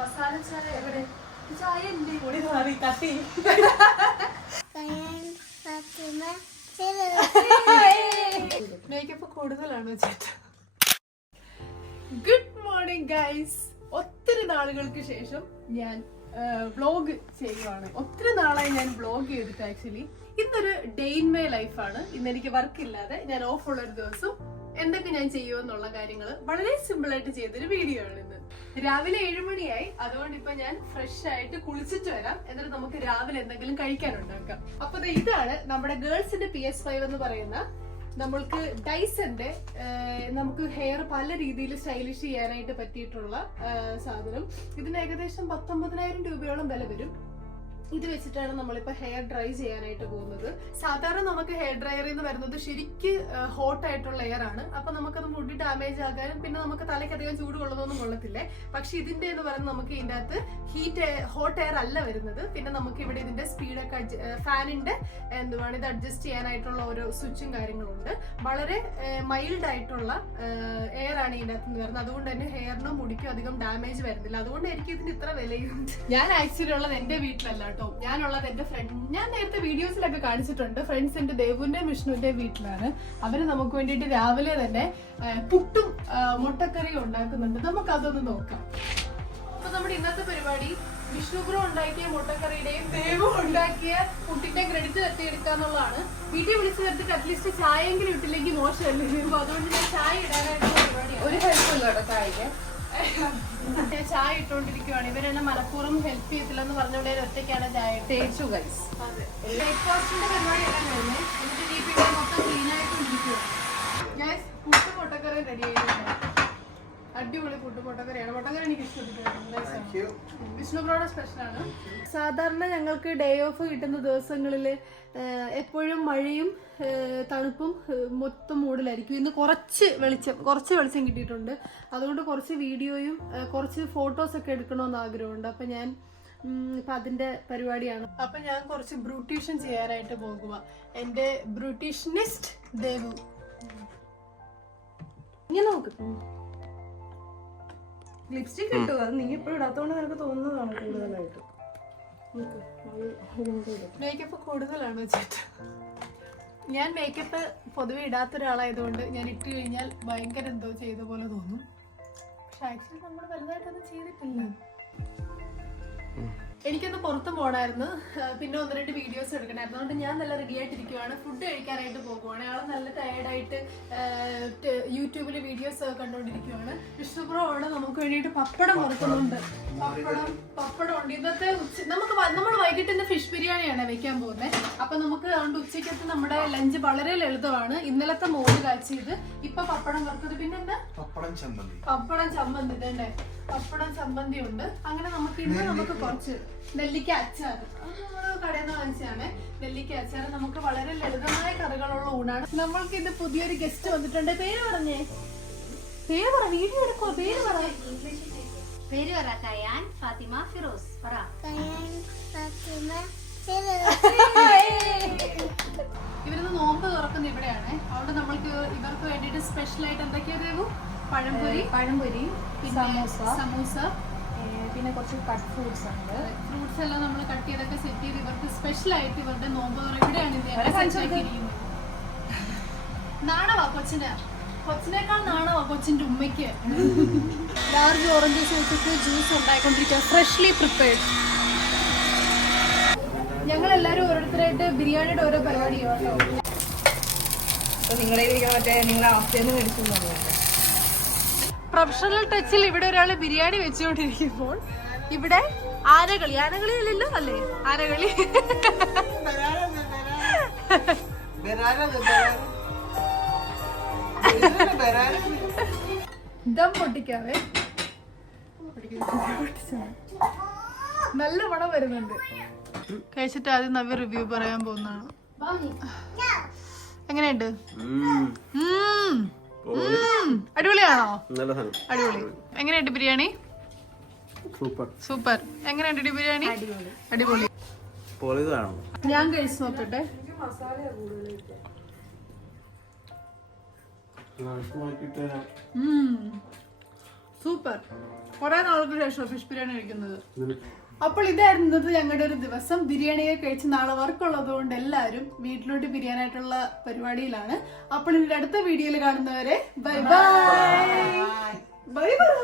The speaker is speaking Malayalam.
എവിടെ? ചായ കൂടി മേക്കപ്പ് ഗുഡ് മോർണിംഗ് ഗൈസ് ഒത്തിരി നാളുകൾക്ക് ശേഷം ഞാൻ വ്ലോഗ് ചെയ്യുവാണ്. ഒത്തിരി നാളായി ഞാൻ വ്ലോഗ് ചെയ്തിട്ട് ആക്ച്വലി ഇന്നൊരു ഡേ ഇൻ മൈ ലൈഫാണ് ഇന്ന് എനിക്ക് വർക്ക് ഇല്ലാതെ ഞാൻ ഓഫ് ഉള്ള ഒരു ദിവസം എന്തൊക്കെ ഞാൻ ചെയ്യുമെന്നുള്ള കാര്യങ്ങൾ വളരെ സിമ്പിൾ ആയിട്ട് ചെയ്തൊരു വീഡിയോ ആണ് ഇന്ന് രാവിലെ ഏഴുമണിയായി അതുകൊണ്ട് ഇപ്പൊ ഞാൻ ഫ്രഷ് ആയിട്ട് കുളിച്ചിട്ട് വരാം. എന്നിട്ട് നമുക്ക് രാവിലെ എന്തെങ്കിലും കഴിക്കാൻ ഉണ്ടാക്കാം. അപ്പൊ ഇതാണ് നമ്മുടെ ഗേൾസിന്റെ പി എസ് ഫൈവ് എന്ന് പറയുന്ന നമ്മൾക്ക് ഡൈസന്റെ നമുക്ക് ഹെയർ പല രീതിയിൽ സ്റ്റൈലിഷ് ചെയ്യാനായിട്ട് പറ്റിയിട്ടുള്ള സാധനം. ഇതിന് ഏകദേശം പത്തൊമ്പതിനായിരം രൂപയോളം വില വരും. ഇത് വെച്ചിട്ടാണ് നമ്മളിപ്പോ ഹെയർ ഡ്രൈ ചെയ്യാനായിട്ട് പോകുന്നത്. സാധാരണ നമുക്ക് ഹെയർ ഡ്രയറിൽ നിന്ന് വരുന്നത് ശരിക്ക് ഹോട്ട് ആയിട്ടുള്ള എയർ ആണ്. അപ്പൊ നമുക്കത് മുടി ഡാമേജ് ആകാനും പിന്നെ നമുക്ക് തലയ്ക്ക് അധികം ചൂട് കൊള്ളുന്നൊന്നും കൊള്ളത്തില്ലേ? പക്ഷെ ഇതിന്റെ എന്ന് പറയുന്നത് നമുക്ക് ഇതിന്റെ അകത്ത് ഹീറ്റ് ഹോട്ട് എയർ അല്ല വരുന്നത്. പിന്നെ നമുക്ക് ഇവിടെ ഇതിന്റെ സ്പീഡൊക്കെ ഫാനിന്റെ എന്തുവാണ് ഇത് അഡ്ജസ്റ്റ് ചെയ്യാനായിട്ടുള്ള ഓരോ സ്വിച്ചും കാര്യങ്ങളും ഉണ്ട് വളരെ മൈൽഡ് ആയിട്ടുള്ള എയർ ആണ് ഇതിന്റെ അകത്ത് വരുന്നത്. അതുകൊണ്ട് തന്നെ ഹെയറിനും മുടിക്കും അധികം ഡാമേജ് വരുന്നില്ല. അതുകൊണ്ട് എനിക്ക് ഇതിന് ഇത്ര വിലയുണ്ട്. ഞാൻ ആക്ച്വലി ഉള്ളത് എന്റെ വീട്ടിലല്ല കേട്ടോ. ഞാനുള്ളത് എന്റെ ഫ്രണ്ട് ഞാൻ നേരത്തെ വീഡിയോസിലൊക്കെ കാണിച്ചിട്ടുണ്ട്. ഫ്രണ്ട്സ് എന്റെ ദേവുവിന്റെ വിഷ്ണുവിന്റെ വീട്ടിലാണ്. അവർ നമുക്ക് വേണ്ടിയിട്ട് രാവിലെ തന്നെ പുട്ടും മുട്ടക്കറിയും ഉണ്ടാക്കുന്നുണ്ട്. നമുക്ക് അതൊന്ന് നോക്കാം. അപ്പൊ നമ്മുടെ ഇന്നത്തെ പരിപാടി വിഷ്ണുപുരം ഉണ്ടാക്കിയ മുട്ടക്കറിയുടെയും ദേവു ഉണ്ടാക്കിയ പുട്ടിന്റെ ക്രെഡിറ്റ് തട്ടിയെടുക്കാന്നുള്ളതാണ്. വീട്ടിൽ വിളിച്ചു ചേർത്തിട്ട് അറ്റ്ലീസ്റ്റ് ചായയെങ്കിലും ഇട്ടില്ലെങ്കിൽ മോശമല്ലേ? അതുകൊണ്ട് ഞാൻ ചായ ഇടാനായിട്ട് ഒരു ഹെൽപ്പില്ല കേട്ടോ ചായക്ക് ചായ ഇട്ടുകൊണ്ടിരിക്കുവാണ്. ഇവരെന്നെ മലപ്പുറം ഹെൽപ്പ് ചെയ്യത്തില്ലെന്ന് പറഞ്ഞുകൊണ്ട് ഞാൻ ഒറ്റയ്ക്കാണ് ചായ. തേച്ചു ഗൈസ് ബ്രേക്ക്ഫാസ്റ്റിന്റെ പരിപാടി എല്ലാം കഴിഞ്ഞു എന്നിട്ട് ഈ പിന്നെ മൊത്തം ക്ലീൻ ആയിക്കൊണ്ടിരിക്കുവാണ് ഞാൻ പുട്ട് പൊട്ടക്കറി റെഡി ആയിട്ടുണ്ട്. അടിപൊളി പുട്ട് പൊട്ടക്കറിയാണ്. പൊട്ടക്കറി എനിക്ക് ഇഷ്ടപ്പെട്ടു വിഷ്ണു സ്പെഷ്യലാണ് സാധാരണ ഞങ്ങൾക്ക് ഡേ ഓഫ് കിട്ടുന്ന ദിവസങ്ങളിൽ എപ്പോഴും മഴയും തണുപ്പും മൊത്തം മൂടിലായിരിക്കും. ഇന്ന് കുറച്ച് വെളിച്ചം കുറച്ച് വെളിച്ചം കിട്ടിയിട്ടുണ്ട്. അതുകൊണ്ട് കുറച്ച് വീഡിയോയും കുറച്ച് ഫോട്ടോസ് ഒക്കെ എടുക്കണമെന്ന് ആഗ്രഹമുണ്ട്. അപ്പം ഞാൻ ഉം, അതിന്റെ പരിപാടിയാണ്. അപ്പം ഞാൻ കുറച്ച് ബ്രൂട്ടീഷ്യൻ ചെയ്യാനായിട്ട് പോകുക എന്റെ ബ്രൂട്ടീഷ്യനിസ്റ്റ് ദേവു. ഇങ്ങനെ നോക്ക്. ലിപ്സ്റ്റിക് ഇട്ടു. അത് നീ ഇപ്പോഴും ഇടാത്തോണ്ട് നിനക്ക് തോന്നുന്നതാണ് കൂടുതലായിട്ട്. മേക്കപ്പ് കൂടുതലാണ് ചേട്ടാ ഞാൻ മേക്കപ്പ് പൊതുവെ ഇടാത്ത ഒരാളായതുകൊണ്ട് ഞാൻ ഇട്ട് കഴിഞ്ഞാൽ ഭയങ്കര എന്തോ ചെയ്ത പോലെ തോന്നും. പക്ഷെ ആക്ച്വലി നമ്മൾ വലുതായിട്ടൊന്നും ചെയ്തിട്ടില്ല. എനിക്കൊന്ന് പുറത്ത് പോകണമായിരുന്നു പിന്നെ ഒന്ന് രണ്ട് വീഡിയോസ് എടുക്കണമായിരുന്നു അതുകൊണ്ട് ഞാൻ നല്ല റെഡി ആയിട്ടിരിക്കുവാണ്. ഫുഡ് കഴിക്കാനായിട്ട് പോകുവാണ്. ആൾ നല്ല ടയർഡായിട്ട് യൂട്യൂബിൽ വീഡിയോസ് കണ്ടുകൊണ്ടിരിക്കുവാണ് വിഷ്ണുപ്രോ അവിടെ നമുക്ക് വേണ്ടിയിട്ട് പപ്പടം കൊടുക്കുന്നുണ്ട് പപ്പടം പപ്പടം ഉണ്ട്. ഇന്നത്തെ ഉച്ച നമുക്ക് നമ്മൾ വൈകിട്ട് ഇന്ന് ഫിഷ് ബിരിയാണിയാണ് വെക്കാൻ പോകുന്നത് അപ്പൊ നമുക്ക് അതുകൊണ്ട് ഉച്ചയ്ക്കത്തെ നമ്മുടെ ലഞ്ച് വളരെ ലളിതമാണ്. ഇന്നലത്തെ മോര് കാച്ചിയത്. ഇപ്പൊ പപ്പടം വറുത്തത് പിന്നെന്താ? പപ്പടം ചമ്മന്തി. പപ്പടം ചമ്മന്തി ഇതല്ലേ പപ്പടം ചമ്മന്തി ഉണ്ട്. അങ്ങനെ നമുക്ക് ഇന്ന് നമുക്ക് കുറച്ച് നെല്ലിക്ക അച്ചാർ. അത് നമ്മൾ കടയിൽ നിന്ന് വാങ്ങിച്ചതാണ്. നെല്ലിക്ക അച്ചാർ നമുക്ക് വളരെ ലളിതമായ കറികളുള്ള ഊണാണ്. നമ്മൾക്ക് ഇത് പുതിയൊരു ഗസ്റ്റ് വന്നിട്ടുണ്ട്. പേര് പറഞ്ഞേ. പേര് പറ വീഡിയോ എടുക്കോ പേര് പറ. പേര് പറ കയാൻ ഫാത്തിമ ഫിറോസ് പറ. ഇവരിന്ന് നോമ്പ് തുറക്കുന്ന ഇവിടെയാണ്. അതുകൊണ്ട് നമ്മൾക്ക് ഇവർക്ക് വേണ്ടിട്ട് സ്പെഷ്യൽ ആയിട്ട് എന്തൊക്കെയാ പഴംപൊരി പഴംപൊരി സമൂസ. സമൂസ പിന്നെ കുറച്ച് കട്ട് ഫ്രൂട്ട്സ് ഉണ്ട് ഫ്രൂട്ട്സ് എല്ലാം നമ്മൾ കട്ട് ചെയ്തൊക്കെ സെറ്റ് ചെയ്ത് ഇവർക്ക് സ്പെഷ്യൽ ആയിട്ട് ഇവരുടെ നോമ്പ്. ഇരിക്കുന്നത് നാണവാ കൊച്ചിന്. കൊച്ചിനേക്കാൾ നാണവാ കൊച്ചിന്റെ ഉമ്മയ്ക്ക്. ലാർജ് ഓറഞ്ച് ജ്യൂസ് ജ്യൂസ് ഉണ്ടായിക്കൊണ്ടിരിക്കുക ഫ്രഷ്ലി പ്രിപ്പയർഡ് ഞങ്ങൾ എല്ലാവരും ഓരോരുത്തരായിട്ട് ബിരിയാണിയുടെ ഓരോ പരിപാടി കേട്ടോ. അപ്പൊ നിങ്ങളെ മറ്റേ നിങ്ങളെ അവസ്ഥയെന്ന് മേടിച്ചു പ്രൊഫഷണൽ ടച്ചിൽ ഇവിടെ ഒരാൾ ബിരിയാണി വെച്ചുകൊണ്ടിരിക്കുമ്പോൾ ഇവിടെ ആനകളി. ആനകളി അല്ലല്ലോ അല്ലേ? ആനകളി. ദം പൊട്ടിക്കാവേ. നല്ല മണം വരുന്നുണ്ട്. കഴിച്ചിട്ട് ആദ്യം നവ്യ റിവ്യൂ പറയാൻ പോകുന്നതാണ്. എങ്ങനെയുണ്ട്. അടിപൊളിയാണോ? നല്ല സാധനം. അടിപൊളി. എങ്ങനെയുണ്ട് ബിരിയാണി? സൂപ്പർ. സൂപ്പർ. എങ്ങനെയുണ്ട് ബിരിയാണി? അടിപൊളി. പൊളിതാണോ ഞാൻ കഴിച്ചു നോക്കട്ടെ. ഉം. സൂപ്പർ. കുറെ നാൾക്ക് ശേഷം ഫിഷ് ബിരിയാണി കഴിക്കുന്നത്. അപ്പോൾ ഇതായിരുന്നു ഇന്നത്തെ ഞങ്ങളുടെ ഒരു ദിവസം. ബിരിയാണിയെ കഴിച്ച് നാളെ വർക്ക് ഉള്ളത് കൊണ്ട് എല്ലാവരും വീട്ടിലോട്ട് ബിരിയാണായിട്ടുള്ള പരിപാടിയിലാണ്. അപ്പോൾ ഇതിന്റെ അടുത്ത വീഡിയോയിൽ കാണുന്നവരെ ബൈ ബൈ ബൈ ബൈ